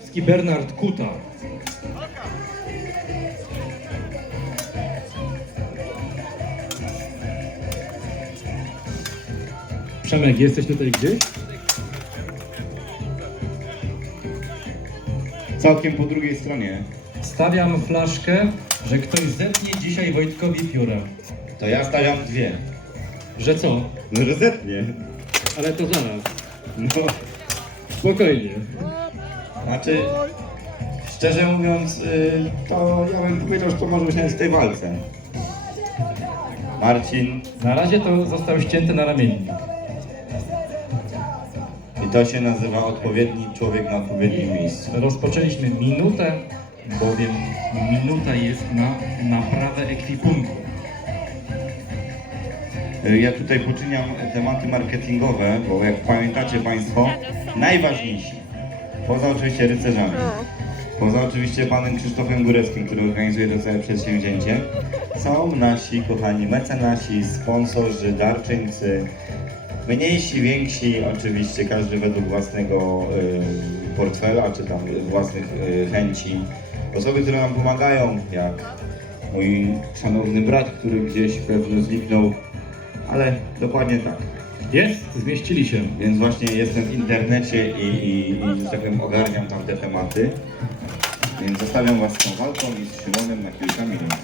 Polski Bernard Kuta. Przemek, jesteś tutaj gdzieś? Całkiem po drugiej stronie. Stawiam flaszkę, że ktoś zetnie dzisiaj Wojtkowi piórę. To ja stawiam dwie. Że co? No że zetnie. Ale to zaraz. No, Spokojnie. Znaczy, szczerze mówiąc, y, to ja bym powiedział, że to może usiąść w tej walce. Marcin, Na razie to został ścięty na ramiennik. i to się nazywa odpowiedni człowiek na odpowiednim miejscu. Rozpoczęliśmy minutę, bowiem minuta jest na naprawę ekwipunku. Y, Ja tutaj poczyniam tematy marketingowe, bo jak pamiętacie Państwo, najważniejsi, poza oczywiście rycerzami, poza oczywiście panem Krzysztofem Góreckim, który organizuje to całe przedsięwzięcie, są nasi kochani mecenasi, sponsorzy, darczyńcy, mniejsi, więksi, oczywiście każdy według własnego y, portfela, czy tam własnych y, chęci. Osoby, które nam pomagają, jak mój szanowny brat, który gdzieś pewno zniknął, ale dokładnie tak. Jest, zmieścili się. Więc właśnie jestem w internecie i, i, i że tak powiem, ogarniam tam te tematy. Więc zostawiam Was z tą walką i z Szymonem na kilka minut.